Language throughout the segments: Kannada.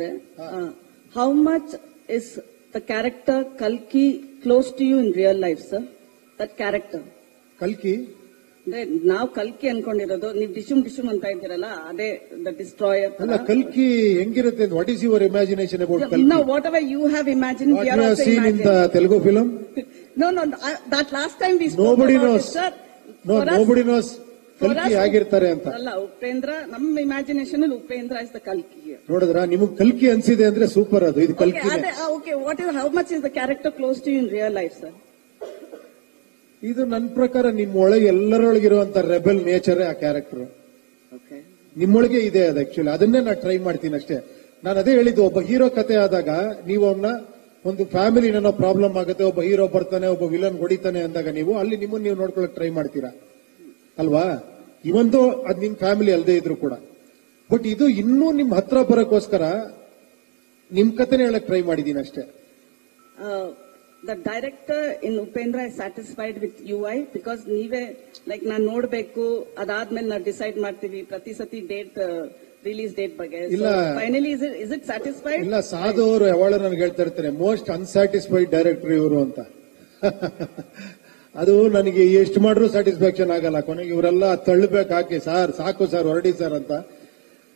ಬರುತ್ತೆ. How much is the character ಕಲ್ಕಿ close to you in real life sir? That character ಕಲ್ಕಿ ಅಂದ್ರೆ ನಾವು ಕಲ್ಕಿ ಅನ್ಕೊಂಡಿರೋದು, ನೀವು ಡಿಶುಮ್ ಅಂತ ಇದ್ದೀರಲ್ಲ, ಅದೇ ದ ಡಿಸ್ಟ್ರಾಯರ್. ಅಲ್ಲ, ಕಲ್ಕಿ ಹೆಂಗಿರುತ್ತೆ? What is your imagination about ಕಲ್ಕಿ? No, whatever you have imagined, we are What you have also seen in imagining. the Telugu film? No, that last time we spoke Nobody about knows. it, sir. No, For us- nobody knows for ಕಲ್ಕಿ us- ಆಗಿರ್ತಾರೆ ಅಂತ. ಅಲ್ಲ, ಉಪೇಂದ್ರ, ನಮ್ಮ ಇಮ್ಯಾಜಿನೇಷನ್ ಅಲ್ಲಿ ಉಪೇಂದ್ರ ಇಸ್ ದ ಕಲ್ಕಿ. ನೋಡಿದ್ರ, ನಿಮಗ್ ಕಲ್ಕಿ ಅನ್ಸಿದೆ ಅಂದ್ರೆ ಸೂಪರ್. ಅದು ಇದು ಕಲ್ಕಿ. Okay, how much is the character close to you in real life, sir? ಇದು ನನ್ನ ಪ್ರಕಾರ ನಿಮ್ಮ ಒಳಗೆ ಎಲ್ಲರೊಳಗಿರುವಂತ ರೆಬೆಲ್ ನೇಚರ್ ಆ ಕ್ಯಾರೆಕ್ಟರ್ ನಿಮ್ಮೊಳಗೆ ಇದೆ. ಅದು ಆಕ್ಚುಲಿ ಅದನ್ನೇ ನಾನು ಟ್ರೈ ಮಾಡ್ತೀನಿ ಅಷ್ಟೇ. ನಾನು ಅದೇ ಹೇಳಿದ್ದು, ಒಬ್ಬ ಹೀರೋ ಕತೆ ಆದಾಗ ನೀವು ಅವನ್ನ ಒಂದು ಫ್ಯಾಮಿಲಿ ಏನೋ ಪ್ರಾಬ್ಲಮ್ ಆಗುತ್ತೆ, ಒಬ್ಬ ಹೀರೋ ಬರ್ತಾನೆ, ಒಬ್ಬ ವಿಲನ್ ಹೊಡಿತಾನೆ ಅಂದಾಗ ನೀವು ಅಲ್ಲಿ ನಿಮ್ಮನ್ನು ನೀವು ನೋಡ್ಕೊಳಕ್ ಟ್ರೈ ಮಾಡ್ತೀರಾ ಅಲ್ವಾ? ಇವಂದು ಅದ್ ನಿಮ್ ಫ್ಯಾಮಿಲಿ ಅಲ್ಲದೆ ಇದ್ರು ಕೂಡ. ಬಟ್ ಇದು ಇನ್ನೂ ನಿಮ್ ಹತ್ರ ಬರೋಕ್ಕೋಸ್ಕರ ನಿಮ್ ಕತೆನೇ ಹೇಳಕ್ ಟ್ರೈ ಮಾಡಿದೀನಿ ಅಷ್ಟೇ. The director in Upendra is satisfied with UI because ನೀವೇ ಲೈಕ್ ನಾನು ನೋಡ್ಬೇಕು, ಅದಾದ್ಮೇಲೆ ನಾವು ಡಿಸೈಡ್ ಮಾಡ್ತೀವಿ ಪ್ರತಿ ಸತಿ ಡೇಟ್, ರಿಲೀಸ್ ಡೇಟ್ ಬಗ್ಗೆ. ಇಲ್ಲ, ಫೈನಲಿ ಇಸ್ ಇಟ್ ಸ್ಯಾಟಿಸ್ಫೈಡ್? ಇಲ್ಲ, ಸಾಧು ಅವರು ಯಾವಾಗ ನನಗೆ ಹೇಳ್ತಾ ಇರ್ತಾರೆ, ಮೋಸ್ಟ್ ಅನ್ಸ್ಯಾಟಿಸ್ಫೈಡ್ ಡೈರೆಕ್ಟರ್ ಇವರು ಅಂತ. ಅದು ನನಗೆ ಎಷ್ಟು ಮಾಡಿದ್ರು ಸ್ಯಾಟಿಸ್ಫ್ಯಾಕ್ಷನ್ ಆಗಲ್ಲ. ಕೊನೆಗೆ ಇವರೆಲ್ಲ ತಳ್ಳಬೇಕು, ಹಾಕಿ ಸರ್ ಸಾಕು ಸರ್ ಹೊರಡಿ ಸರ್ ಅಂತ.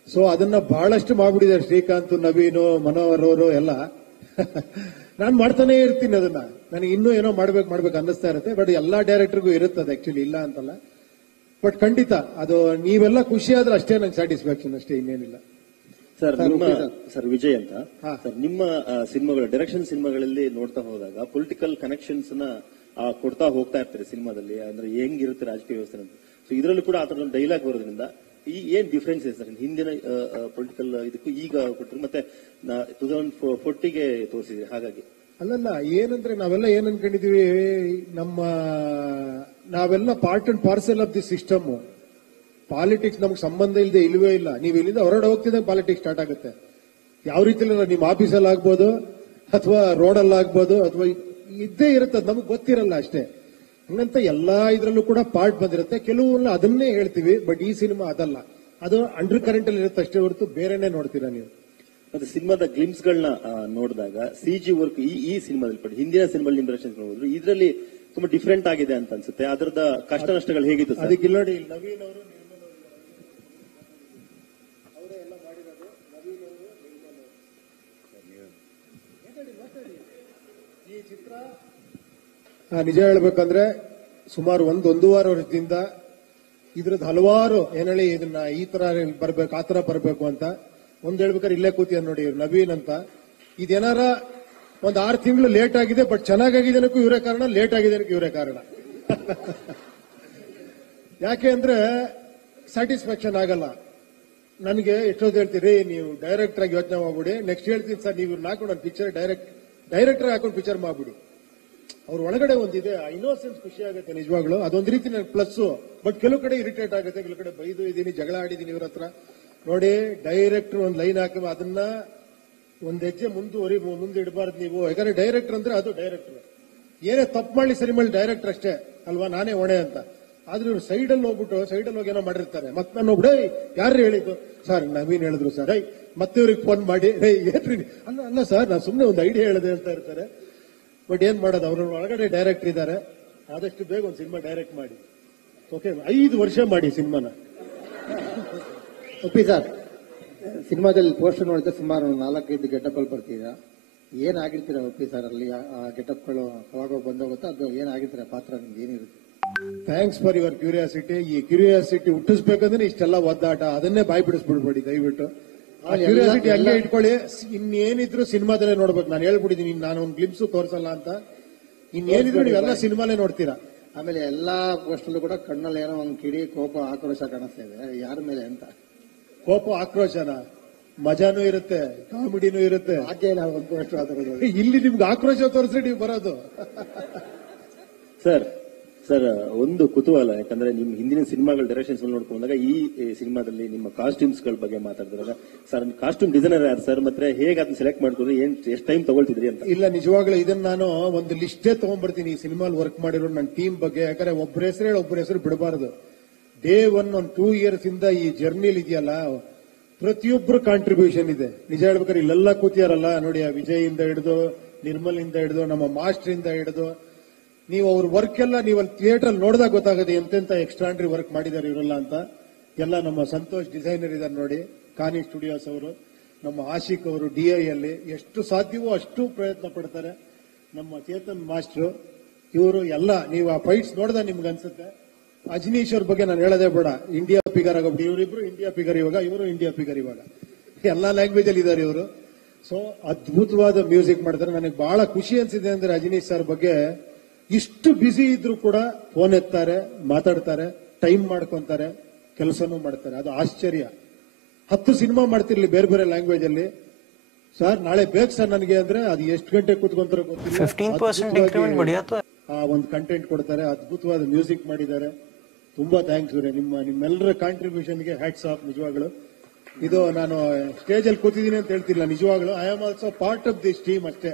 ಸೊ ಅದನ್ನ ಬಹಳಷ್ಟು ಮಾಡ್ಬಿಟ್ಟಿದ್ದಾರೆ ಶ್ರೀಕಾಂತ್, ನವೀನು, ಮನೋಹರ್ ಅವರು ಎಲ್ಲ. ನಾನು ಮಾಡ್ತಾನೆ ಇರ್ತೀನಿ ಅದನ್ನ. ನನಗೆ ಇನ್ನೂ ಏನೋ ಮಾಡ್ಬೇಕು ಅನ್ನಿಸ್ತಾ ಇರುತ್ತೆ. ಬಟ್ ಎಲ್ಲಾ ಡೈರೆಕ್ಟರ್ಗೂ ಇರುತ್ತದೆ ಆಕ್ಚುಲಿ, ಇಲ್ಲ ಅಂತಲ್ಲ. ಬಟ್ ಖಂಡಿತ ಅದು ನೀವೆಲ್ಲ ಖುಷಿ ಆದ್ರೆ ಅಷ್ಟೇ ನಂಗೆ ಸ್ಯಾಟಿಸ್ಫ್ಯಾಕ್ಷನ್, ಅಷ್ಟೇ, ಇನ್ನೇನಿಲ್ಲ. ಸರ್ ವಿಜಯ್ ಅಂತ ಸರ್, ನಿಮ್ಮ ಸಿನಿಮಾಗಳ ಡೈರೆಕ್ಷನ್ ಸಿನಿಮಾಗಳಲ್ಲಿ ನೋಡ್ತಾ ಹೋದಾಗ ಪೊಲಿಟಿಕಲ್ ಕನೆಕ್ಷನ್ಸ್ ನ ಕೊಡ್ತಾ ಹೋಗ್ತಾ ಇರ್ತಾರೆ ಸಿನಿಮಾದಲ್ಲಿ. ಅಂದ್ರೆ ಹೆಂಗಿರುತ್ತೆ ರಾಜಕೀಯ ವ್ಯವಸ್ಥೆ ಅಂತ. ಸೊ ಇದರಲ್ಲೂ ಕೂಡ ಆ ತರದ ಡೈಲಾಗ್ ಬರೋದ್ರಿಂದ ಈ ಏನ್ ಡಿಫ್ರೆನ್ಸ್ ಇದೆ ಸರ್ ಹಿಂದಿನ ಪೊಲಿಟಿಕಲ್ ಇದಕ್ಕೂ ಈಗ ಕೊಟ್ಟರು, ಮತ್ತೆ 2040ಗೆ ತೋರಿಸಿದ್ರಿ? ಹಾಗಾಗಿ ಅಲ್ಲಲ್ಲ, ಏನಂದ್ರೆ ನಾವೆಲ್ಲ ಏನ್ ಅನ್ಕೊಂಡಿದೀವಿ, ನಾವೆಲ್ಲ part and parcel of the system. Politics ನಮ್ಗೆ ಸಂಬಂಧ ಇಲ್ಲದೆ ಇಲ್ವೇ ಇಲ್ಲ. ನೀವು ಇಲ್ಲಿಂದ ಹೊರಗಡೆ ಹೋಗ್ತಿದ್ದಂಗೆ ಪಾಲಿಟಿಕ್ಸ್ ಸ್ಟಾರ್ಟ್ ಆಗುತ್ತೆ. ಯಾವ ರೀತಿ ನಿಮ್ಮ ಆಫೀಸಲ್ಲಿ ಆಗ್ಬೋದು, ಅಥವಾ ರೋಡಲ್ಲಿ ಆಗ್ಬೋದು, ಅಥವಾ ಇದ್ದೇ ಇರುತ್ತೆ, ಅದು ನಮಗೆ ಗೊತ್ತಿರಲ್ಲ ಅಷ್ಟೇ. ಹಂಗಂತ ಎಲ್ಲಾ ಇದ್ರಲ್ಲೂ ಕೂಡ ಪಾರ್ಟ್ ಬಂದಿರುತ್ತೆ. ಕೆಲವೆಲ್ಲ ಅದನ್ನೇ ಹೇಳ್ತೀವಿ, ಬಟ್ ಈ ಸಿನಿಮಾ ಅದಲ್ಲ. ಅದು ಅಂಡರ್ ಕರೆಂಟ್ ಅಲ್ಲಿ ಇರುತ್ತೆ ಅಷ್ಟೇ ಹೊರತು ಬೇರೆನೆ ನೋಡ್ತೀರಾ ನೀವು. ಮತ್ತೆ ಸಿನಿಮಾದ ಗ್ಲಿಮ್ಸ್ ಗಳನ್ನ ನೋಡಿದಾಗ ಸಿಜಿ ವರ್ಕ್ ಈ ಸಿನಿಮಾದಲ್ಲಿ ಪಡಿ ಹಿಂದಿನ ಸಿನಿಮಾದಲ್ಲಿ ನಿಮ್ಮ ಡೈರೆಕ್ಷನ್ ನೋಡಿದ್ರು ಇದರಲ್ಲಿ ತುಂಬಾ ಡಿಫ್ರೆಂಟ್ ಆಗಿದೆ ಅಂತ ಅನ್ಸುತ್ತೆ. ಅದರದ ಕಷ್ಟ ನಷ್ಟಗಳು ಹೇಗಿತ್ತು? ಅದಕ್ಕೆ ಇಲ್ಲಿ ನೋಡಿ, ನವೀನ್ ಅವರು ಅವರೇ ಎಲ್ಲ ಮಾಡಿರೋದು. ನವೀನ್ ಅವರು ಈ ಚಿತ್ರ ನಿಜ ಹೇಳ್ಬೇಕಂದ್ರೆ ಸುಮಾರು ಒಂದೂವರೆ ವರ್ಷದಿಂದ ಇದ್ರದ್ದು ಹಲವಾರು ಏನೇಳಿ ಇದನ್ನ ಈ ತರ ಬರ್ಬೇಕು, ಆ ತರ ಬರ್ಬೇಕು ಅಂತ ಒಂದ್ ಹೇಳ್ಬೇಕಾದ್ರೆ ಇಲ್ಲೇ ಕೂತಿಯ ನೋಡಿ ನವೀನ್ ಅಂತ. ಇದೇನಾರ ಒಂದ್ 6 ತಿಂಗಳು ಲೇಟ್ ಆಗಿದೆ, ಬಟ್ ಚೆನ್ನಾಗಿದೆನಕ್ಕೂ ಇವರೇ ಕಾರಣ, ಲೇಟ್ ಆಗಿದೆನಕ್ಕೂ ಇವರೇ ಕಾರಣ. ಯಾಕೆ ಅಂದ್ರೆ ಸ್ಯಾಟಿಸ್ಫ್ಯಾಕ್ಷನ್ ಆಗಲ್ಲ. ನನಗೆ ಎಷ್ಟೊತ್ತು ಹೇಳ್ತೀರಿ, ನೀವು ಡೈರೆಕ್ಟರ್ ಆಗಿ ಯೋಚನೆ ಮಾಡ್ಬಿಡಿ, ನೆಕ್ಸ್ಟ್ ಹೇಳ್ತೀನಿ ಸರ್ ನೀವು ಹಾಕೊಂಡು ಒಂದು ಪಿಕ್ಚರ್ ಡೈರೆಕ್ಟರ್ ಹಾಕೊಂಡು ಪಿಕ್ಚರ್ ಮಾಡ್ಬಿಡಿ. ಅವ್ರ ಒಳಗಡೆ ಒಂದಿದೆ, ಇನ್ನೋಸೆನ್ಸ್ ಖುಷಿ ಆಗುತ್ತೆ ನಿಜವಾಗ್ಲು. ಅದೊಂದ್ ರೀತಿ ನನಗೆ ಪ್ಲಸ್. ಬಟ್ ಕೆಲವು ಕಡೆ ಇರಿಟೇಟ್ ಆಗುತ್ತೆ, ಕೆಲವು ಕಡೆ ಬೈದು ಇದೀನಿ, ಜಗಳ ಆಡಿದೀನಿ ಇವ್ರ ಹತ್ರ. ನೋಡಿ, ಡೈರೆಕ್ಟರ್ ಒಂದ್ ಲೈನ್ ಹಾಕಿ ಅದನ್ನ ಒಂದ್ ಹೆಜ್ಜೆ ಮುಂದೆ ಇಡಬಾರ್ದು ನೀವು. ಯಾಕಂದ್ರೆ ಡೈರೆಕ್ಟರ್ ಅಂದ್ರೆ ಅದು ಡೈರೆಕ್ಟರ್. ಏನೇ ತಪ್ಪು ಮಾಡಿ ಸರಿ ಮಾಡಿ ಡೈರೆಕ್ಟರ್ ಅಷ್ಟೇ ಅಲ್ವಾ, ನಾನೇ ಹೊಣೆ ಅಂತ. ಆದ್ರೆ ಇವ್ರು ಸೈಡಲ್ಲಿ ಹೋಗಿ ಏನೋ ಮಾಡಿರ್ತಾರೆ. ಮತ್ತೆ ನಾನು ಒಬ್ಬ ಯಾರು ಹೇಳಿದ್ದು ಸರ್, ನವೀನ್ ಹೇಳಿದ್ರು ಸರ್, ಮತ್ತೆ ಇವ್ರಿಗೆ ಫೋನ್ ಮಾಡಿ ಏನ್ರಿ ಅಲ್ಲ ಸರ್, ನಾನು ಸುಮ್ಮನೆ ಒಂದು ಐಡಿಯಾ ಹೇಳಿದೆ ಅಂತ ಇರ್ತಾರೆ. ಬಟ್ ಏನ್ ಮಾಡೋದು, ಅವ್ರ ಒಳಗಡೆ ಡೈರೆಕ್ಟರ್ ಇದ್ದಾರೆ. ಆದಷ್ಟು ಬೇಗ ಒಂದು ಸಿನಿಮಾ ಡೈರೆಕ್ಟ್ ಮಾಡಿ. ಓಕೆ, 5 ವರ್ಷ ಮಾಡಿ ಸಿನಿಮಾನ. ಒಪ್ಪಿ ಸರ್, ಸಿನಿಮಾದಲ್ಲಿ ಪೋಸ್ಟರ್ ನೋಡಿದ್ರೆ ಸುಮಾರು 4-5 ಗೆಟಪ್ ಅಲ್ಲಿ ಬರ್ತೀರಾ. ಏನಾಗಿರ್ತೀರಾ ಒಪ್ಪಿ ಸರ್ ಅಲ್ಲಿ? ಆ ಗೆಟಪ್ಗಳು ಅವಾಗ ಬಂದೋಗುತ್ತಾ? ಅದು ಏನಾಗಿರ್ತೀರಾ ಪಾತ್ರ ನಿಮ್ಗೆ ಏನಿರುತ್ತೆ? Thanks for your curiosity. ಈ ಕ್ಯೂರಿಯಾಸಿಟಿ ಹುಟ್ಟಿಸ್ಬೇಕಂದ್ರೆ ಇಷ್ಟೆಲ್ಲ ಒದ್ದಾಟ, ಅದನ್ನೇ ಬಾಯ್ ಬಿಡಿಸ್ಬಿಡ್ಬೇಡಿ ದಯವಿಟ್ಟು. ಕ್ಯೂರಿಯಾಸಿಟಿ ಹಂಗೆ ಇಟ್ಕೊಳ್ಳಿ. ಇನ್ನೇನಿದ್ರು ಸಿನಿಮಾದಲ್ಲೇ ನೋಡ್ಬೇಕು. ನಾನು ಹೇಳ್ಬಿಟ್ಟಿದ್ದೀನಿ, ನಾನು ಒಂದು ಗ್ಲಿಮ್ಸು ತೋರಿಸಲ್ಲ ಅಂತ. ಇನ್ನೇನಿದ್ರು ನೀವೆಲ್ಲ ಸಿನಿಮಾಲೇ ನೋಡ್ತೀರಾ. ಆಮೇಲೆ ಎಲ್ಲಾ ಪೋಸ್ಟಲ್ಲೂ ಕೂಡ ಕಣ್ಣಲ್ಲಿ ಏನೋ ಒಂದು ಕಿಡಿ ಕೋಪ ಆಕ್ರೋಶ ಕಾಣಿಸ್ತಾ ಇದೆ. ಯಾರ ಮೇಲೆ ಅಂತ? ಕೋಪ ಆಕ್ರೋಶನ ಮಜಾನೂ ಇರುತ್ತೆ, ಕಾಮಿಡಿನೂ ಇರುತ್ತೆ. ಹಾಗೆ ನಾವು ಒಂದು ಪೋಸ್ಟರ್ ಆದರೂ ಇಲ್ಲಿ ನಿಮ್ಗೆ ಆಕ್ರೋಶ ತೋರಿಸ್ರೆ ನೀವು ಬರೋದು. ಸರ್ ಒಂದು ಕುತೂಹಲ, ಯಾಕಂದ್ರೆ ನಿಮ್ ಹಿಂದಿನ ಸಿನಿಮಾಗಳ ಡೈರೆಕ್ಷನ್ಸ್ ನೋಡ್ಕೊಂಡಾಗ ಈ ಸಿನಿಮಾದಲ್ಲಿ ನಿಮ್ಮ ಕಾಸ್ಟ್ಯೂಮ್ಸ್ ಗಳ ಬಗ್ಗೆ ಮಾತಾಡಿದಾಗ ಸರ್, ಕಾಸ್ಟ್ಯೂಮ್ ಡಿಸೈನರ್ ಯಾರು ಸರ್, ಮತ್ತೆ ಹೇಗೆ ಅದನ್ನ ಸೆಲೆಕ್ಟ್ ಮಾಡ್ಕೊಂಡ್ರೆ ಎಷ್ಟು ಟೈಮ್ ತಗೊಳ್ತಿದ್ರಿ ಅಂತ? ಇಲ್ಲ, ನಿಜವಾಗ್ಲೂ ಇದನ್ನ ನಾನು ಒಂದು ಲಿಸ್ಟೇ ತಗೊಂಡ್ಬರ್ತೀನಿ ಈ ಸಿನಿಮಾಲ್ ವರ್ಕ್ ಮಾಡಿರೋ ನನ್ನ ಟೀಮ್ ಬಗ್ಗೆ. ಯಾಕಂದ್ರೆ ಒಬ್ಬರ ಹೆಸರು ಬಿಡಬಾರದು. ಡೇ 1 ಒಂದು 2 ಇಯರ್ಸ್ ಇಂದ ಈ ಜರ್ನಿಲ್ ಇದೆಯಲ್ಲ, ಪ್ರತಿಯೊಬ್ಬರು ಕಾಂಟ್ರಿಬ್ಯೂಷನ್ ಇದೆ. ನಿಜ ಹೇಳ್ಬೇಕಾದ್ರೆ ಇಲ್ಲೆಲ್ಲ ಕೂತಿಯಾರಲ್ಲ ನೋಡಿ, ಆ ವಿಜಯ್ ಇಂದ ಹಿಡಿದು ನಿರ್ಮಲ್ ಇಂದ ಹಿಡಿದು ನಮ್ಮ ಮಾಸ್ಟರ್ ಇಂದ ಹಿಡಿದು ನೀವು ಅವ್ರ ವರ್ಕ್ ಎಲ್ಲ ನೀವು ಅಲ್ಲಿ ಥಿಯೇಟರ್ ಅಲ್ಲಿ ನೋಡಿದಾಗ ಗೊತ್ತಾಗುತ್ತೆ ಎಂತೆಂತ ಎಕ್ಸ್ಟ್ರಾಂಡ್ರಿ ವರ್ಕ್ ಮಾಡಿದ್ದಾರೆ ಇವರೆಲ್ಲ ಅಂತ. ಎಲ್ಲ ನಮ್ಮ ಸಂತೋಷ್ ಡಿಸೈನರ್ ಇದ್ದಾರೆ ನೋಡಿ, ಕಾನಿ ಸ್ಟುಡಿಯೋಸ್ ಅವರು, ನಮ್ಮ ಆಶಿಕ್ ಅವರು DI ಅಲ್ಲಿ ಎಷ್ಟು ಸಾಧ್ಯವೋ ಅಷ್ಟು ಪ್ರಯತ್ನ ಪಡ್ತಾರೆ. ನಮ್ಮ ಚೇತನ್ ಮಾಸ್ಟರ್ ಇವರು ಎಲ್ಲ ನೀವು ಆ ಫೈಟ್ಸ್ ನೋಡಿದ ನಿಮ್ಗೆ ಅನ್ಸುತ್ತೆ. ಅಜನೀಶ್ ಅವ್ರ ಬಗ್ಗೆ ನಾನು ಹೇಳೋದೇ ಬೇಡ, ಇಂಡಿಯಾ ಫಿಗರ್ ಆಗೋಗ್ಬಿಟ್ಟು ಇವರಿಬ್ರು ಇಂಡಿಯಾ ಫಿಗರ್ ಇವಾಗ, ಇವರು ಇಂಡಿಯಾ ಫಿಗರ್ ಇವಾಗ, ಎಲ್ಲಾ ಲ್ಯಾಂಗ್ವೇಜ್ ಅಲ್ಲಿ ಇದ್ದಾರೆ ಇವರು. ಸೊ ಅದ್ಭುತವಾದ ಮ್ಯೂಸಿಕ್ ಮಾಡ್ತಾರೆ. ನನಗೆ ಬಹಳ ಖುಷಿ ಅನ್ಸಿದೆ ಅಂದ್ರೆ ಅಜನೀಶ್ ಸರ್ ಬಗ್ಗೆ ಇಷ್ಟು ಬ್ಯುಸಿ ಇದ್ರು ಕೂಡ ಫೋನ್ ಎತ್ತಾರೆ, ಮಾತಾಡ್ತಾರೆ, ಟೈಮ್ ಮಾಡ್ಕೊಂತಾರೆ, ಕೆಲಸನೂ ಮಾಡ್ತಾರೆ. ಅದು ಆಶ್ಚರ್ಯ. 10 ಸಿನಿಮಾ ಮಾಡ್ತಿರ್ಲಿ ಬೇರೆ ಬೇರೆ ಲ್ಯಾಂಗ್ವೇಜ್ ಅಲ್ಲಿ. ಸರ್ ನಾಳೆ ಬೇಕು ಸರ್ ನನಗೆ ಅಂದ್ರೆ ಅದು ಎಷ್ಟು ಗಂಟೆ ಕೂತ್ಕೊಂತಾರೋ ಗೊತ್ತಿಲ್ಲ, 15% increment बढ़िया तो ಆ ಒಂದು ಕಂಟೆಂಟ್ ಕೊಡ್ತಾರೆ. ಅದ್ಭುತವಾದ ಮ್ಯೂಸಿಕ್ ಮಾಡಿದ್ದಾರೆ. ತುಂಬಾ ಥ್ಯಾಂಕ್ಸ್ ನಿಮ್ಮೆಲ್ಲರ ಕಾಂಟ್ರಿಬ್ಯೂಷನ್ಗೆ ಹ್ಯಾಟ್ಸ್ ಆಫ್. ನಿಜವಾಗ್ಲು ಇದು ನಾನು ಸ್ಟೇಜ್ ಅಲ್ಲಿ ಕೂತಿದ್ದೀನಿ ಅಂತ ಹೇಳ್ತಿಲ್ಲ, ನಿಜವಾಗ್ಲು I am also part of this team ಅಷ್ಟೇ.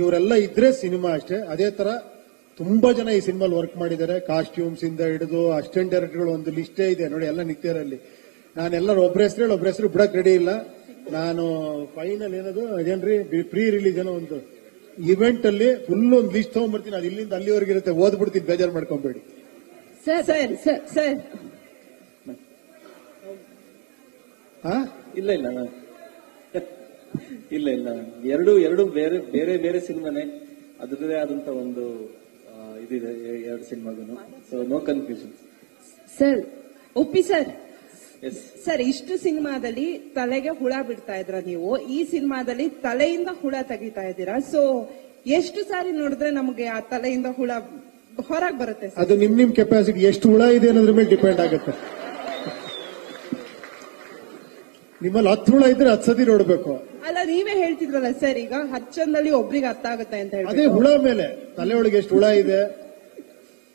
ಇವರೆಲ್ಲ ಇದ್ರೆ ಸಿನಿಮಾ ಅಷ್ಟೇ. ಅದೇ ತರ ತುಂಬಾ ಜನ ಈ ಸಿನಿಮಾಲ್ ವರ್ಕ್ ಮಾಡಿದ್ದಾರೆ. ಕಾಸ್ಟ್ಯೂಮ್ಸ್ ಇಂದ ಹಿಡಿದು ಅಸಿಸ್ಟೆಂಟ್ ಡೈರೆಕ್ಟರ್ಗಳು ಒಂದು ಲಿಸ್ಟೇ ಇದೆ ನೋಡಿ, ಎಲ್ಲ ನಿತ್ಯರಲ್ಲಿ. ನಾನೆಲ್ಲರೂ ಒಬ್ಬರ ಹೆಸರು ಬಿಡಕ್ ರೆಡಿ ಇಲ್ಲ. ನಾನು ಫೈನಲ್ ಏನದು ಅದೇನ್ರಿ ಪ್ರೀ ರಿಲೀಸ್ ಏನೋ ಒಂದು ಇವೆಂಟ್ ಅಲ್ಲಿ ಫುಲ್ ಒಂದು ಲಿಸ್ಟ್ ತಗೊಂಡ್ಬರ್ತೀನಿ. ಅದು ಇಲ್ಲಿಂದ ಅಲ್ಲಿವರೆಗೆ ಇರುತ್ತೆ, ಓದ್ಬಿಡ್ತೀನಿ, ಬೇಜಾರು ಮಾಡ್ಕೊಂಬೇಡಿ. ಸರ್ ಸರ್ ಸರ್ ಸರ್ ಇಲ್ಲ ಇಲ್ಲ ಇಲ್ಲ ಇಲ್ಲ ಎರಡು ಬೇರೆ ಬೇರೆ ಬೇರೆ ಸಿನಿಮಾನೇ, ಅದರದೇ ಆದಂತ ಒಂದು ಇದಿದೆ ಎರಡು ಸಿನಿಮಾಗೂ. So no confusion. ಸರ್ ಒಪ್ಪಿ ಸರ್. ಎಸ್ ಸರ್, ಇಷ್ಟು ಸಿನಿಮಾದಲ್ಲಿ ತಲೆಗೆ ಹುಳ ಬಿಡ್ತಾ ಇದ್ರ ನೀವು, ಈ ಸಿನಿಮಾದಲ್ಲಿ ತಲೆಯಿಂದ ಹುಳ ತೆಗಿತಾ ಇದ್ದೀರಾ. ಸೊ ಎಷ್ಟು ಸಾರಿ ನೋಡಿದ್ರೆ ನಮಗೆ ಆ ತಲೆಯಿಂದ ಹುಳ ಹೊರಗೆ ಬರುತ್ತೆ ಸರ್? ಅದು ನಿಮ್ ಕೆಪಾಸಿಟಿ ಎಷ್ಟು ಹುಳ ಇದೆ ಅನ್ನೋದ್ರ ಮೇಲೆ ಡಿಪೆಂಡ್ ಆಗುತ್ತೆ. ನಿಮ್ಮಲ್ಲಿ 10 ಹುಳ ಇದ್ರೆ 10 ಸತಿ ನೋಡ್ಬೇಕು. ಅಲ್ಲ, ನೀವೇ ಹೇಳ್ತಿದ್ರಲ್ಲ ಸರ್, ಈಗ 10 ಚಂದಲ್ಲಿ ಒಬ್ರಿಗೆ ಅರ್ಥ ಆಗುತ್ತೆ ಅಂತ ಹೇಳಿ. ಅದೇ ಹುಳ ಮೇಲೆ ತಲೆ ಒಳಗೆ ಎಷ್ಟು ಹುಳ ಇದೆ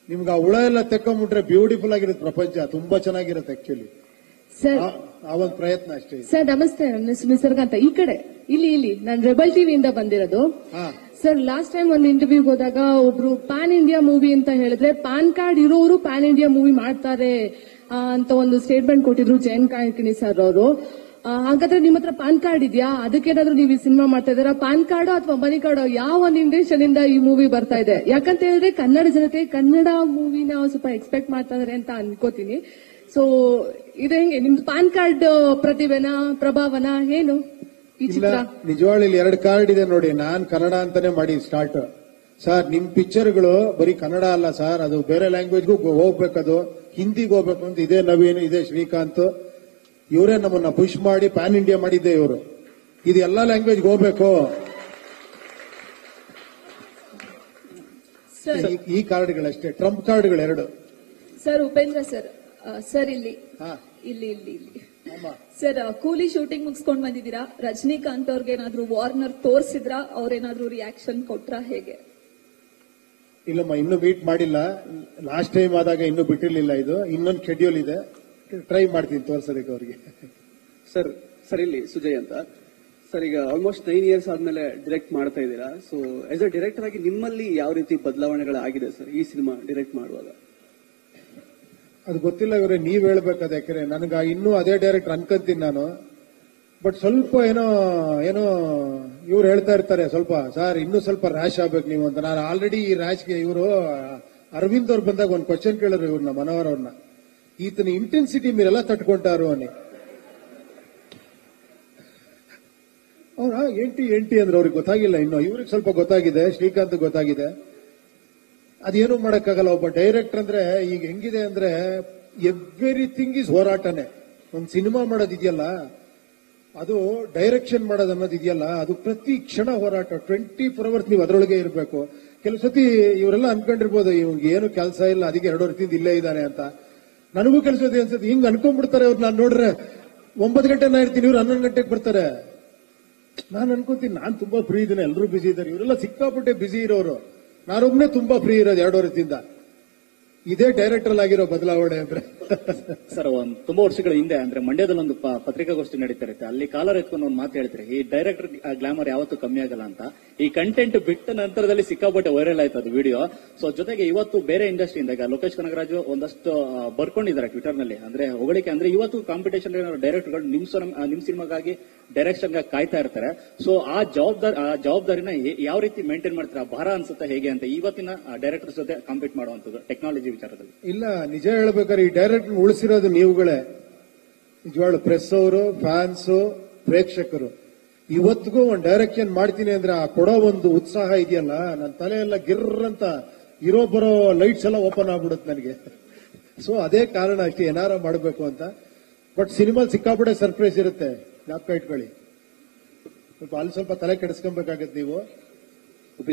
ನಿಮ್ಗೆ ಆ ಹುಳ ಎಲ್ಲ ತೆಕ್ಕೊಂಡ್ಬಿಟ್ರೆ ಬ್ಯೂಟಿಫುಲ್ ಆಗಿರುತ್ತೆ ಪ್ರಪಂಚ, ತುಂಬಾ ಚೆನ್ನಾಗಿರುತ್ತೆ ಆಕ್ಚುಲಿ. ಸರ್ ಆ ಒಂದು ಪ್ರಯತ್ನ ಅಷ್ಟೇ. ಸರ್ ನಮಸ್ತೆ, ನನ್ನ ಹೆಸರು ನಿಸರ್ಗ ಅಂತ. ಈ ಕಡೆ ಇಲ್ಲಿ ನಾನು ರೆಬಲ್ ಟಿವಿಯಿಂದ ಬಂದಿರೋದು. ಸರ್, ಲಾಸ್ಟ್ ಟೈಮ್ ಒಂದು ಇಂಟರ್ವ್ಯೂಗೆ ಹೋದಾಗ ಒಬ್ರು ಪ್ಯಾನ್ ಇಂಡಿಯಾ ಮೂವಿ ಅಂತ ಹೇಳಿದ್ರೆ ಪ್ಯಾನ್ ಕಾರ್ಡ್ ಇರೋರು ಪ್ಯಾನ್ ಇಂಡಿಯಾ ಮೂವಿ ಮಾಡ್ತಾರೆ ಅಂತ ಒಂದು ಸ್ಟೇಟ್ಮೆಂಟ್ ಕೊಟ್ಟಿದ್ರು ಜಯಂತ್ ಕಾಯ್ಕಿಣಿ ಸರ್ ಅವರು. ಹಾಗಾದ್ರೆ ನಿಮ್ಮ ಹತ್ರ ಪಾನ್ ಕಾರ್ಡ್ ಇದೆಯಾ? ಅದಕ್ಕೇನಾದ್ರೂ ನೀವು ಈ ಸಿನಿಮಾ ಮಾಡ್ತಾ ಇದ್ದೀರಾ? ಪಾನ್ ಕಾರ್ಡ್ ಅಥವಾ ಮನಿ ಕಾರ್ಡ್ ಯಾವ ಒಂದು ಇಂಟೆನ್ಷನ್ ಇಂದ ಈ ಮೂವಿ ಬರ್ತಾ ಇದೆ? ಯಾಕಂತ ಹೇಳಿದ್ರೆ ಕನ್ನಡ ಜನತೆ ಕನ್ನಡ ಮೂವಿನ ಸ್ವಲ್ಪ ಎಕ್ಸ್ಪೆಕ್ಟ್ ಮಾಡ್ತಾ ಇದಾರೆ ಅಂತ ಅನ್ಕೋತೀನಿ. ಸೊ ಇದು ಹೆಂಗೆ ನಿಮ್ದು ಪಾನ್ ಕಾರ್ಡ್ ಪ್ರತಿಭೆನ ಪ್ರಭಾವನ ಏನು ಈ ಚಿತ್ರ? ನಿಜವಾಗ್ಲೂ ಇಲ್ಲಿ 2 ಕಾರ್ಡ್ ಇದೆ ನೋಡಿ. ನಾನ್ ಕನ್ನಡ ಅಂತಾನೆ ಮಾಡಿ ಸ್ಟಾರ್ಟ್. ಸರ್ ನಿಮ್ ಪಿಕ್ಚರ್ಗಳು ಬರೀ ಕನ್ನಡ ಅಲ್ಲ ಸರ್, ಅದು ಬೇರೆ ಲ್ಯಾಂಗ್ವೇಜ್ಗೂ ಹೋಗ್ಬೇಕದು, ಹಿಂದಿಗೆ ಹೋಗ್ಬೇಕು ಅಂತ. ಇದೇ ನವೀನ್, ಇದೇ ಶ್ರೀಕಾಂತ್, ಇವರೇ ನಮ್ಮನ್ನ ಪುಷ್ ಮಾಡಿ ಪ್ಯಾನ್ ಇಂಡಿಯಾ ಮಾಡಿದ್ದೆ ಇವರು. ಇದು ಎಲ್ಲಾ ಲ್ಯಾಂಗ್ವೇಜ್ಗೆ ಹೋಗ್ಬೇಕು. ಈ ಕಾರ್ಡ್ಗಳಷ್ಟೇ, ಟ್ರಂಪ್ ಕಾರ್ಡ್ಗಳು 2. ಸರ್ ಉಪೇಂದ್ರ ಸರ್, ಸರ್ ಇಲ್ಲಿ ಇಲ್ಲಿ ಇಲ್ಲಿ ಇಲ್ಲಿ ಸರ್, ಕೂಲಿ ಶೂಟಿಂಗ್ ಮುಗಿಸ್ಕೊಂಡ್ ಬಂದಿದ್ದೀರಾ. ರಜನಿಕಾಂತ್ ಅವ್ರಿಗೆ ಏನಾದ್ರು ವಾರ್ನರ್ ತೋರಿಸಿದ್ರಾ? ಅವ್ರೇನಾದ್ರು ರಿಯಾಕ್ಷನ್ ಕೊಟ್ರಾ? ಹೇಗೆ? ಇಲ್ಲಮ್ಮ, ಇನ್ನೂ ಮೀಟ್ ಮಾಡಿಲ್ಲ. ಲಾಸ್ಟ್ ಟೈಮ್ ಆದಾಗ ಇನ್ನೂ ಬಿಟ್ಟಿರ್ಲಿಲ್ಲ. ಇದು ಇನ್ನೊಂದು ಶೆಡ್ಯೂಲ್ ಇದೆ, ಟ್ರೈ ಮಾಡ್ತೀನಿ ತೋರ್ಸೋದಕ್ಕೆ ಅವ್ರಿಗೆ. ಸರ್ ಇಲ್ಲಿ ಸುಜಯ್ ಅಂತ ಸರ್, ಈಗ ಆಲ್ಮೋಸ್ಟ್ 9 ಇಯರ್ಸ್ ಆದ್ಮೇಲೆ ಡೈರೆಕ್ಟ್ ಮಾಡ್ತಾ ಇದ್ದೀರಾ. ಸೊ ಆಸ್ ಅ ಡೈರೆಕ್ಟರ್ ಆಗಿ ನಿಮ್ಮಲ್ಲಿ ಯಾವ ರೀತಿ ಬದಲಾವಣೆಗಳಾಗಿದೆ ಸರ್ ಈ ಸಿನಿಮಾ ಡೈರೆಕ್ಟ್ ಮಾಡುವಾಗ? ಅದು ಗೊತ್ತಿಲ್ಲ ಇವರೇ, ನೀವ್ ಹೇಳ್ಬೇಕಾದ. ಯಾಕಂದ್ರೆ ನನಗೆ ಇನ್ನೂ ಅದೇ ಡೈರೆಕ್ಟರ್ ಅನ್ಕೊಂತೀನಿ ನಾನು. ಬಟ್ ಸ್ವಲ್ಪ ಏನೋ ಇವ್ರು ಹೇಳ್ತಾ ಇರ್ತಾರೆ ಸ್ವಲ್ಪ, ಸರ್ ಇನ್ನೂ ಸ್ವಲ್ಪ ರ್ಯಾಶ್ ಆಗ್ಬೇಕು ನೀವು ಅಂತ. ನಾನು ಆಲ್ರೆಡಿ ಈ ರ್ಯಾಶ್ಗೆ ಇವರು ಅರವಿಂದ್ ಅವ್ರು ಬಂದಾಗ ಒಂದು ಕ್ವಶನ್ ಕೇಳಿದ್ರು ಇವ್ರನ್ನ, ಮನೋಹರ್ ಅವ್ರನ್ನ, ಈತನ ಇಂಟೆನ್ಸಿಟಿ మీరెలా ತಟ್ಕೊಂಟಾರು అని. ಅವ್ರ ఏంటి ಅಂದ್ರೆ ಅವ್ರಿಗೆ ಗೊತ್ತಾಗಿಲ್ಲ ಇನ್ನು. ಇವ್ರಿಗೆ ಸ್ವಲ್ಪ ಗೊತ್ತಾಗಿದೆ, ಶ್ರೀಕಾಂತ್ ಗೊತ್ತಾಗಿದೆ. ಅದೇನು ಮಾಡಕ್ಕಾಗಲ್ಲ. ಒಬ್ಬ ಡೈರೆಕ್ಟರ್ ಅಂದ್ರೆ ಈಗ ಹೆಂಗಿದೆ ಅಂದ್ರೆ ಎವ್ರಿಥಿಂಗ್ ಈಸ್ ಹೋರಾಟನೇ. ಒಂದು ಸಿನಿಮಾ ಮಾಡೋದಿದೆಯಲ್ಲ, ಅದು ಡೈರೆಕ್ಷನ್ ಮಾಡೋದು ಅನ್ನೋದಿದೆಯಲ್ಲ, ಅದು ಪ್ರತಿ ಕ್ಷಣ ಹೋರಾಟ. 24 hours ನೀವು ಅದರೊಳಗೆ ಇರಬೇಕು. ಕೆಲವು ಸತಿ ಇವರೆಲ್ಲ ಅನ್ಕೊಂಡಿರ್ಬೋದು ಇವ್ಗೆ ಏನು ಕೆಲಸ ಇಲ್ಲ, ಅದಕ್ಕೆ 2 ವರ್ಷದಿಂದ ಇಲ್ಲೇ ಇದ್ದಾನೆ ಅಂತ. ನನಗೂ ಕೆಲಸ ಇದೆ ಅನ್ಸುತ್ತೆ. ಹಿಂಗ್ ಅನ್ಕೊಂಡ್ಬಿಡ್ತಾರೆ ಅವ್ರು. ನಾನು ನೋಡ್ರೆ 9 ಗಂಟೆ ನಾ ಇರ್ತೀನಿ, ಇವ್ರು 11 ಗಂಟೆಗೆ ಬರ್ತಾರೆ. ನಾನು ಅನ್ಕೊಂತೀನಿ ನಾನು ತುಂಬಾ ಫ್ರೀ ಇದ್ದೇನೆ, ಎಲ್ಲರೂ ಬಿಸಿ ಇದ್ದಾರೆ. ಇವರೆಲ್ಲ ಸಿಕ್ಕಾಪಟ್ಟೆ ಬಿಸಿ ಇರೋರು, ನಾನೊಬ್ನೇ ತುಂಬಾ ಫ್ರೀ ಇರೋದು 2 ವರ್ಷದಿಂದ. ಇದೇ ಡೈರೆಕ್ಟರ್ ಆಗಿರೋ ಬದಲಾವಣೆ ಅಂದ್ರೆ ಸರ್ ತುಂಬಾ ವರ್ಷಗಳ ಹಿಂದೆ ಅಂದ್ರೆ ಮಂಡ್ಯದಲ್ಲಿ ಒಂದು ಪತ್ರಿಕಾಗೋಷ್ಠಿ ನಡೀತಾ ಇರುತ್ತೆ. ಅಲ್ಲಿ ಕಾಲರ್ ಎತ್ಕೊಂಡು ಒಂದು ಮಾತು ಹೇಳ್ತಾರೆ, ಈ ಡೈರೆಕ್ಟರ್ ಗ್ಲಾಮರ್ ಯಾವತ್ತೂ ಕಮ್ಮಿ ಆಗಲ್ಲ ಅಂತ. ಈ ಕಂಟೆಂಟ್ ಬಿಟ್ಟ ನಂತರದಲ್ಲಿ ಸಿಕ್ಕಾಪಟ್ಟೆ ವೈರಲ್ ಆಯ್ತು ಅದು ವಿಡಿಯೋ. ಸೊ ಜೊತೆಗೆ ಇವತ್ತು ಬೇರೆ ಇಂಡಸ್ಟ್ರಿಯಿಂದ ಈಗ ಲೋಕೇಶ್ ಕನಗರಾಜು ಒಂದಷ್ಟು ಬರ್ಕೊಂಡಿದ್ದಾರೆ ಟ್ವಿಟರ್ ನಲ್ಲಿ, ಅಂದ್ರೆ ಹೊಗಳಿಕೆ. ಅಂದ್ರೆ ಇವತ್ತು ಕಾಂಪಿಟೇಷನ್ ಡೈರೆಕ್ಟರ್ಗಳು ನಿಮ್ ಸಿನಿಮಾಗಾಗಿ ಡೈರೆಕ್ಷನ್ ಕಾಯ್ತಾ ಇರ್ತಾರೆ. ಸೊ ಆ ಜವಾಬ್ದಾರಿನ ಯಾವ ರೀತಿ ಮೇಂಟೈನ್ ಮಾಡ್ತಾರೆ, ಆ ಭಾರ ಅನ್ಸುತ್ತೆ ಹೇಗೆ ಅಂತ ಇವತ್ತಿನ ಡೈರೆಕ್ಟರ್ಸ್ ಜೊತೆ ಕಾಂಪೀಟ್ ಮಾಡುವಂತದ್ದು ಟೆಕ್ನಾಲಜಿ ವಿಚಾರದಲ್ಲಿ? ಇಲ್ಲ, ನಿಜ ಹೇಳ್ಬೇಕಾದ್ರೆ ಈ ಡೈರೆಕ್ಟರ್ ಉಳಿಸಿರೋದು ನೀವುಗಳೇ. ನಿಜವಾಗ್ಲು ಪ್ರೆಸ್ ಅವರು, ಫ್ಯಾನ್ಸ್, ಪ್ರೇಕ್ಷಕರು. ಇವತ್ತಿಗೂ ಒಂದು ಡೈರೆಕ್ಷನ್ ಮಾಡ್ತೀನಿ ಅಂದ್ರೆ ಆ ಕೊಡೋ ಒಂದು ಉತ್ಸಾಹ ಇದೆಯಲ್ಲ, ನನ್ನ ತಲೆ ಎಲ್ಲ ಗಿರ್ರ್ ಅಂತ ಇರೋ ಬರೋ ಲೈಟ್ಸ್ ಎಲ್ಲ ಓಪನ್ ಆಗ್ಬಿಡುತ್ತೆ ನನಗೆ. ಸೊ ಅದೇ ಕಾರಣ ಅಷ್ಟೇ, ಏನಾರ ಮಾಡಬೇಕು ಅಂತ. ಬಟ್ ಸಿನಿಮಾ ಸಿಕ್ಕಾಪಟ್ಟೆ ಸರ್ಪ್ರೈಸ್ ಇರುತ್ತೆ, ಜ್ಞಾಪಕ ಇಟ್ಕೊಳ್ಳಿ. ಅಲ್ಲಿ ಸ್ವಲ್ಪ ತಲೆ ಕೆಡಿಸ್ಕೊಬೇಕಾಗತ್ತೆ ನೀವು.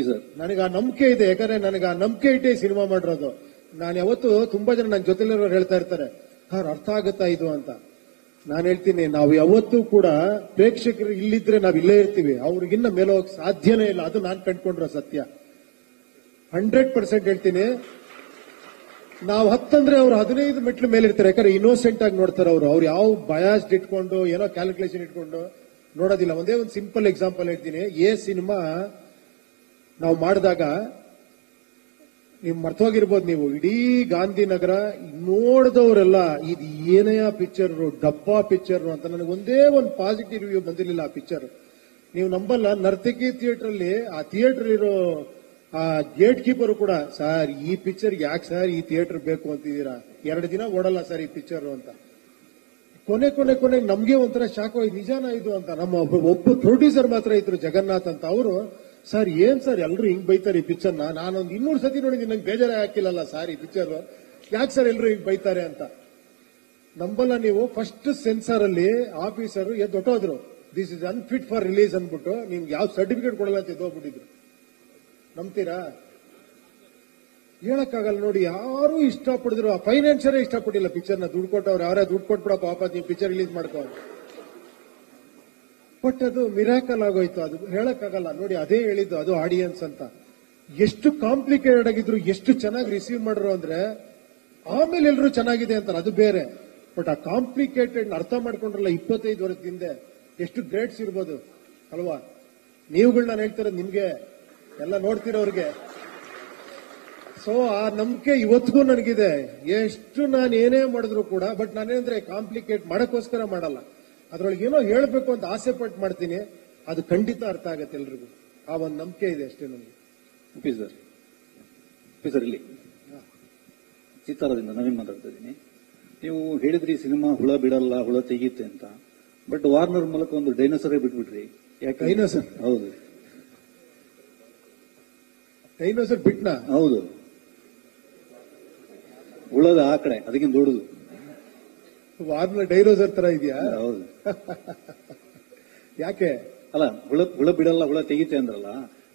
ಸರ್ ನನಗೆ ಆ ನಂಬಿಕೆ ಇದೆ, ಯಾಕಂದ್ರೆ ನನಗೆ ಆ ನಂಬಿಕೆ ಇಟ್ಟೆ ಸಿನಿಮಾ ಮಾಡಿರೋದು. ನಾನು ಯಾವತ್ತು ತುಂಬಾ ಜನ ನನ್ನ ಜೊತೆಲಿರೋರು ಹೇಳ್ತಾ ಇರ್ತಾರೆ, ಅರ್ಥ ಆಗುತ್ತಾ ಇದು ಅಂತ. ನಾನು ಹೇಳ್ತೀನಿ, ನಾವು ಯಾವತ್ತೂ ಕೂಡ ಪ್ರೇಕ್ಷಕರು ಇಲ್ಲಿದ್ರೆ ನಾವು ಇಲ್ಲೇ ಇರ್ತೀವಿ, ಅವ್ರಿಗಿನ್ನ ಮೇಲೆ ಹೋಗಕ್ ಸಾಧ್ಯನೇ ಇಲ್ಲ. ಅದು ನಾನು ಕಂಡ್ಕೊಂಡಿರೋ ಸತ್ಯ. 100% ಹೇಳ್ತೀನಿ. ನಾವು 10 ಅಂದ್ರೆ ಅವ್ರು 15 ಮೆಟ್ಲು ಮೇಲೆ ಇರ್ತಾರೆ. ಯಾಕಂದ್ರೆ ಇನ್ನೋಸೆಂಟ್ ಆಗಿ ನೋಡ್ತಾರೆ ಅವರು. ಅವ್ರು ಯಾವ ಬಯಾಸ್ಡ್ ಇಟ್ಕೊಂಡು ಏನೋ ಕ್ಯಾಲ್ಕುಲೇಷನ್ ಇಟ್ಕೊಂಡು ನೋಡೋದಿಲ್ಲ. ಒಂದೇ ಒಂದು ಸಿಂಪಲ್ ಎಕ್ಸಾಂಪಲ್ ಹೇಳ್ತೀನಿ. ಸಿನಿಮಾ ನಾವು ಮಾಡಿದಾಗ ನೀವು ಮರ್ತೋಗಿರ್ಬೋದು, ನೀವು ಇಡೀ ಗಾಂಧಿನಗರ ನೋಡಿದವರೆಲ್ಲ ಇದು ಏನಯ್ಯ ಪಿಕ್ಚರ್, ಡಬ್ಬಾ ಪಿಕ್ಚರ್ ಅಂತ. ನನಗೆ ಒಂದೇ ಒಂದು ಪಾಸಿಟಿವ್ ರಿವ್ಯೂ ಬಂದಿರಲಿಲ್ಲ ಆ ಪಿಕ್ಚರ್. ನೀವು ನಂಬಲ್ಲ, ನರ್ತಕಿ ಥಿಯೇಟರ್ ಅಲ್ಲಿ ಆ ಥಿಯೇಟರ್ ಇರೋ ಆ ಗೇಟ್ ಕೀಪರ್ ಕೂಡ, ಸರ್ ಈ ಪಿಕ್ಚರ್ ಯಾಕೆ ಸರ್ ಈ ಥಿಯೇಟರ್ ಬೇಕು ಅಂತಿದ್ದೀರಾ, 2 ದಿನ ಓಡಲ್ಲ ಸರ್ ಈ ಪಿಕ್ಚರ್ ಅಂತ. ಕೊನೆ ನಮ್ಗೆ ಒಂಥರ ಶಾಕ್ ಹೋಯ್ತು, ನಿಜಾನ ಇದು ಅಂತ. ನಮ್ಮ ಒಬ್ಬ ಪ್ರೊಡ್ಯೂಸರ್ ಮಾತ್ರ ಇದ್ರು, ಜಗನ್ನಾಥ್ ಅಂತ. ಅವರು, ಸರ್ ಏನ್ ಸರ್ ಎಲ್ಲರೂ ಹಿಂಗ್ ಬೈತಾರೆ ಈ ಪಿಕ್ಚರ್ನ, ನಾನೊಂದು 200 ಸತಿ ನೋಡಿದ್ದೀನಿ, ನಂಗೆ ಬೇಜಾರೇ ಹಾಕಿಲ್ಲಲ್ಲ ಸರ್ ಈ ಪಿಕ್ಚರ್, ಯಾಕೆ ಸರ್ ಎಲ್ಲರೂ ಹಿಂಗ್ ಬೈತಾರೆ ಅಂತ. ನಂಬಲ್ಲ ನೀವು, ಫಸ್ಟ್ ಸೆನ್ಸಾರ್ ಅಲ್ಲಿ ಆಫೀಸರ್ ಎದ್ದೊಟ್ಟೋದ್ರು, this is unfit for release ಅಂದ್ಬಿಟ್ಟು ನಿಮ್ಗೆ ಯಾವ ಸರ್ಟಿಫಿಕೇಟ್ ಕೊಡಲ್ಲ ಅಂತ ಎದ್ದೋಗ್ಬಿಟ್ಟಿದ್ರು. ನಂಬ್ತೀರಾ? ಹೇಳಕ್ಕಾಗಲ್ಲ ನೋಡಿ. ಯಾರು ಇಷ್ಟಪಡಿದ್ರು, ಆ ಫೈನಾನ್ಷಿಯರೇ ಇಷ್ಟಪಟ್ಟಿಲ್ಲ ಪಿಕ್ಚರ್ನ. ದುಡ್ಡು ಕೊಟ್ಟವ್ರು ಯಾರೇ ದುಡ್ಡು ಕೊಟ್ಬಿಡಪ್ಪ ಪಾಪ ನೀವು ಪಿಕ್ಚರ್ ರಿಲೀಸ್ ಮಾಡ್ಕೋ. ಬಟ್ ಅದು ಮಿರಾಕಲ್ ಆಗೋಯ್ತು. ಅದು ಹೇಳಕ್ಕಾಗಲ್ಲ ನೋಡಿ. ಅದೇ ಹೇಳಿದ್ದು, ಅದು ಆಡಿಯನ್ಸ್ ಅಂತ. ಎಷ್ಟು ಕಾಂಪ್ಲಿಕೇಟೆಡ್ ಆಗಿದ್ರು, ಎಷ್ಟು ಚೆನ್ನಾಗಿ ರಿಸೀವ್ ಮಾಡ್ರು ಅಂದ್ರೆ ಆಮೇಲೆ ಎಲ್ಲರೂ ಚೆನ್ನಾಗಿದೆ ಅಂತಾರೆ, ಅದು ಬೇರೆ. ಬಟ್ ಆ ಕಾಂಪ್ಲಿಕೇಟೆಡ್ ಅರ್ಥ ಮಾಡ್ಕೊಂಡ್ರಲ್ಲ 25 ವರ್ಷದ ಹಿಂದೆ, ಎಷ್ಟು ಗ್ರೇಟ್ಸ್ ಇರ್ಬೋದು ಅಲ್ವಾ? ನೀವುಗಳು ನಾನು ಹೇಳ್ತಿರೋದು ನಿಮ್ಗೆ, ಎಲ್ಲ ನೋಡ್ತಿರೋರ್ಗೆ. ಸೊ ಆ ನಂಬಿಕೆ ಇವತ್ತಿಗೂ ನನಗಿದೆ. ಎಷ್ಟು ನಾನು ಏನೇ ಮಾಡಿದ್ರು ಕೂಡ, ಬಟ್ ನಾನೇನಂದ್ರೆ ಕಾಂಪ್ಲಿಕೇಟ್ ಮಾಡಕ್ಕೋಸ್ಕರ ಮಾಡಲ್ಲ. ಅದ್ರೊಳಗೆ ಏನೋ ಹೇಳ್ಬೇಕು ಅಂತ ಆಸೆ ಪಟ್ಟು ಮಾಡ್ತೀನಿ, ಅದು ಖಂಡಿತ ಅರ್ಥ ಆಗತ್ತೆ ಎಲ್ರಿಗೂ. ಆ ಒಂದು ನಂಬಿಕೆ ಇದೆ ಅಷ್ಟೇ ನನಗೆ. ಸರ್ ಇಲ್ಲಿ ಚಿತ್ತಾರದಿಂದ ನವೀನ್ ಮಾತಾಡ್ತಾ ಇದ್ದೀನಿ. ನೀವು ಹೇಳಿದ್ರಿ ಸಿನಿಮಾ ಹುಳ ಬಿಡಲ್ಲ, ಹುಳ ತೆಗೀತೆ ಅಂತ. ಬಟ್ ವಾರ್ನರ್ ಮೂಲಕ ಒಂದು ಡೈನೋಸರೇ ಬಿಟ್ಬಿಟ್ರಿ. ಯಾಕೆ? ಡೈನೋಸರ್? ಹೌದು, ಡೈನೋಸರ್ ಬಿಟ್ನಾ? ಹೌದು, ಹುಳದ ಆ ಕಡೆ ಅದಕ್ಕಿಂತ ದೊಡ್ಡದು. ವಾರ್ನರ್ ಡೈನೋಸರ್ ತರ ಇದೆಯಾ? ಹೌದು. ಯಾಕೆ? ಅಲ್ಲ, ಹುಳ ಬಿಡಲ್ಲ, ಹುಳ ತೆಗೀತೆ ಅಂದ್ರಲ್ಲ,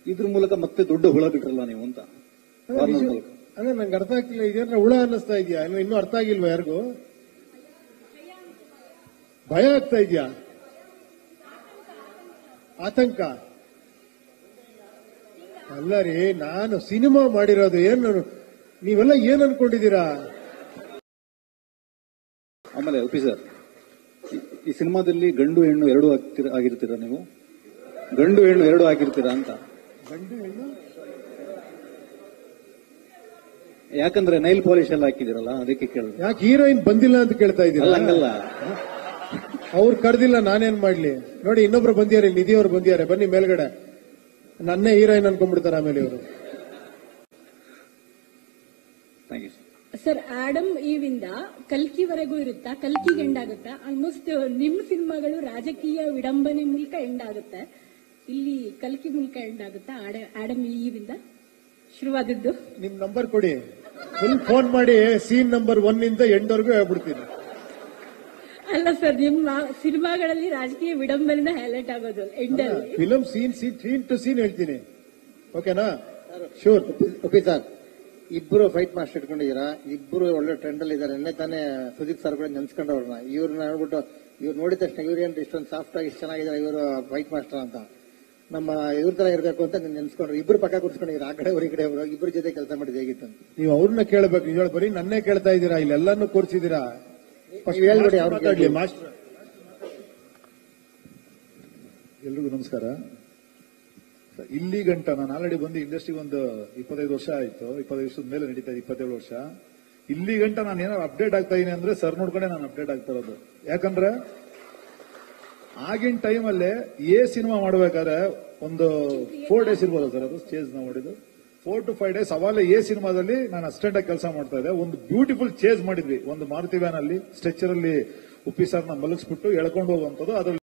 ಇದ್ರ ಮೂಲಕ ಮತ್ತೆ ದೊಡ್ಡ ಹುಳ ಬಿಟ್ರಲ್ಲ ನೀವು ಅಂತ. ವಾರ್ನರ್ ಮೂಲಕ ಅಂದ್ರೆ ನಂಗೆ ಅರ್ಥ ಆಗ್ತಿಲ್ಲ. ಇದೇನ ಹುಳ ಅನ್ನಿಸ್ತಾ ಇದೆಯಾ? ಇನ್ನೂ ಅರ್ಥ ಆಗಿಲ್ವಾ ಯಾರಿಗೂ? ಭಯ ಆಗ್ತಾ ಇದೆಯಾ? ಆತಂಕ? ಅಲ್ಲ ರೀ, ನಾನು ಸಿನಿಮಾ ಮಾಡಿರೋದು ಏನು, ನೀವೆಲ್ಲ ಏನ್ ಅನ್ಕೊಂಡಿದ್ದೀರಾ? ಆಮೇಲೆ ಸರ್, ಈ ಸಿನಿಮಾದಲ್ಲಿ ಗಂಡು ಹೆಣ್ಣು ಎರಡೂ ಆಗಿರ್ತೀರಾ ನೀವು? ಗಂಡು ಹೆಣ್ಣು ಎರಡೂ ಆಗಿರ್ತೀರಾ ಅಂತ. ಗಂಡು ಹೆಣ್ಣು ಯಾಕಂದ್ರೆ ನೈಲ್ ಪಾಲಿಶ್ ಎಲ್ಲ ಹಾಕಿದಿರಲ್ಲ, ಅದಕ್ಕೆ ಕೇಳಿದ್ರು. ಯಾಕೆ ಹೀರೋಯಿನ್ ಬಂದಿಲ್ಲ ಅಂತ ಕೇಳ್ತಾ ಇದ್ದೀರಾ? ಹಂಗಲ್ಲ, ಅವ್ರು ಕರೆದಿಲ್ಲ, ನಾನೇನ್ ಮಾಡ್ಲಿ? ನೋಡಿ, ಇನ್ನೊಬ್ರು ಬಂದಿದ್ದಾರೆ, ನಿಧಿ ಅವ್ರು ಬಂದಿದ್ದಾರೆ, ಬನ್ನಿ ಮೇಲ್ಗಡೆ. ನನ್ನೇ ಹೀರೋಯಿನ್ ಅನ್ಕೊಂಡ್ಬಿಡ್ತಾರೆ ಆಮೇಲೆ ಇವರು. Thank you sir. ಆಡಮ್ ಈವಿಂದ ಕಲ್ಕಿವರೆಗೂ ಇರುತ್ತಾ? ಕಲ್ಕಿಗೆ ಎಂಡ್ ಆಗುತ್ತಾ? ಆಲ್ಮೋಸ್ಟ್ ನಿಮ್ಮ ಸಿನಿಮಾಗಳು ರಾಜಕೀಯ ವಿಡಂಬನೆ ಮೂಲಕ ಎಂಡ್ ಆಗುತ್ತೆ, ಇಲ್ಲಿ ಕಲ್ಕಿ ಮೂಲಕ ಎಂಡ್ ಆಗುತ್ತಾ? ಆಡಮ್ ಈವಿಂದ ಶುರುವಾದದ್ದು. ನಿಮ್ ನಂಬರ್ ಕೊಡಿ, ಫುಲ್ ಫೋನ್ ಮಾಡಿ ಸೀನ್ ನಂಬರ್ 1 ಇಂದ ಎಂಡ್ ವರೆಗೂ ಹೇಳ್ಬಿಡ್ತೀನಿ. ಅಲ್ಲ ಸರ್, ನಿಮ್ಮ ಸಿನಿಮಾಗಳಲ್ಲಿ ರಾಜಕೀಯ ವಿಡಂಬನೆ ಹೈಲೈಟ್ ಆಗೋದು ಎಂಡ್ ಅಲ್ಲಿ. ಫಿಲಂ ಸೀನ್ ಟು ಸೀನ್ ಹೇಳ್ತೀನಿ, ಓಕೆನಾ? ಶೂರ್. Okay sir. ಇಬ್ಬರು ಫೈಟ್ ಮಾಸ್ಟರ್ ಇಟ್ಕೊಂಡಿದ್ದೀರಾ, ಇಬ್ಬರು ಒಳ್ಳೆ ಟ್ರೆಂಡ್ ಅಲ್ಲಿ ಇದ್ದಾರೆ. ನಿನ್ನೆ ತಾನೇ ಸುದೀಪ್ ಸರ್ ಕೂಡ ನೆನ್ಸ್ಕೊಂಡವ್ರನ್ನ, ಇವ್ರನ್ನ ಹೇಳ್ಬಿಟ್ಟು ಇವ್ರು ನೋಡಿದ ತಕ್ಷಣ ಇವ್ರೇನು ಇಷ್ಟೊಂದು ಸಾಫ್ಟ್ ಆಗಿ ಇಷ್ಟು ಚೆನ್ನಾಗಿದ್ದಾರೆ ಇವರು ಫೈಟ್ ಮಾಸ್ಟರ್ ಅಂತ. ನಮ್ಮ ಇವ್ರ ತರ ಇರಬೇಕು ಅಂತ ನೆನ್ಸ್ಕೊಂಡ್ರು. ಇಬ್ರು ಪಕ್ಕ ಕೂರ್ಸ್ಕೊಂಡಿದ್ರು, ಆ ಕಡೆ ಈ ಕಡೆ ಇಬ್ಬರ ಜೊತೆ ಕೆಲಸ ಮಾಡಿದ್ ಹೇಗಿತ್ತು ಅಂತ. ನೀವು ಅವ್ರನ್ನ ಕೇಳಬೇಕು, ನೀವು ಬರೀ ನನ್ನೇ ಕೇಳ್ತಾ ಇದ್ದೀರಾ, ಇಲ್ಲೆಲ್ಲಾನು ಕೂರ್ಸಿದ್ದೀರಾ. ಹೇಳ್ಬಿಡಿ ಅವ್ರಿಗೆ. ಮಾಸ್ಟರ್, ಎಲ್ರಿಗೂ ನಮಸ್ಕಾರ. ಇಲ್ಲಿ ಗಂಟ ನಾನು ಆಲ್ರೆಡಿ ಬಂದು ಇಂಡಸ್ಟ್ರಿ ಒಂದು 25 ವರ್ಷ ಆಯ್ತು, 25 ವರ್ಷದ ಮೇಲೆ ನಡೀತಾ ಇದೆ, 27 ವರ್ಷ. ಇಲ್ಲಿ ಗಂಟ ನಾನು ಏನಾದ್ರು ಅಪ್ಡೇಟ್ ಆಗ್ತಾ ಇದೀನಿ ಅಂದ್ರೆ ಸರ್ ನೋಡ್ಕೊಂಡೆ ನಾನು ಅಪ್ಡೇಟ್ ಆಗ್ತಾ ಇರೋದು. ಯಾಕಂದ್ರೆ ಆಗಿನ ಟೈಮಲ್ಲೇ ಸಿನಿಮಾ ಮಾಡ್ಬೇಕಾದ್ರೆ ಒಂದು 4 days ಇರ್ಬೋದು ಸರ್, ಅದು ಸ್ಟೇಜ್ ನಾವು ಮಾಡಿದ್ದು 4 to 5 days. ಅವಾಗಲೇ ಸಿನಿಮಾದಲ್ಲಿ ನಾನು ಅಸಿಸ್ಟೆಂಟ್ ಆಗಿ ಕೆಲಸ ಮಾಡ್ತಾ ಇದ್ದೆ. ಒಂದು ಬ್ಯೂಟಿಫುಲ್ ಚೇಸ್ ಮಾಡಿದ್ವಿ, ಒಂದು ಮಾರುತಿ ವ್ಯಾನ್ ಅಲ್ಲಿ ಸ್ಟ್ರೆಚರ್ ಅಲ್ಲಿ ಉಪ್ಪಿ ಸರ್ನ ಮಲಗಿಸ್ಬಿಟ್ಟು ಎಳ್ಕೊಂಡು ಹೋಗುವಂತದ್ದು. ಅದ್ರಲ್ಲಿ